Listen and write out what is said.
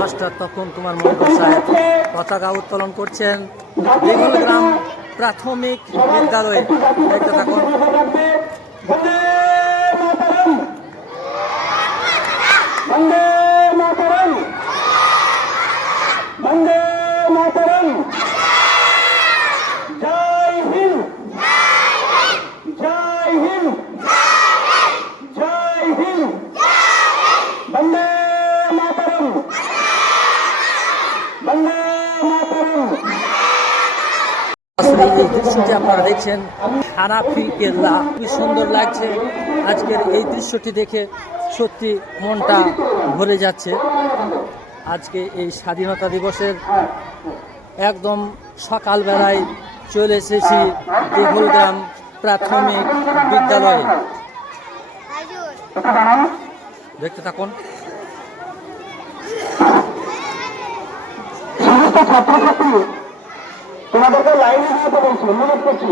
Master তখন তোমার মন্ডল সাহেব পতাকা উত্তোলন করছেন। বেগুল গ্রাম প্রাথমিক বিদ্যালয়ে দেখতে থাকুন। দৃশ্যটি আপনারা দেখছেন। হানাফি কেল্লা খুবই সুন্দর লাগছে। আজকের এই দৃশ্যটি দেখে সত্যি মনটা ভরে যাচ্ছে। আজকে এই স্বাধীনতা দিবসের একদম সকালবেলায় চলে এসেছি দেহুলগ্রাম প্রাথমিক বিদ্যালয়ে। দেখতে থাকুন। সমস্ত ছাত্রছাত্রী তোমাদেরকে লাইনে দাঁড়াতে বলছি অনুরোধ করছি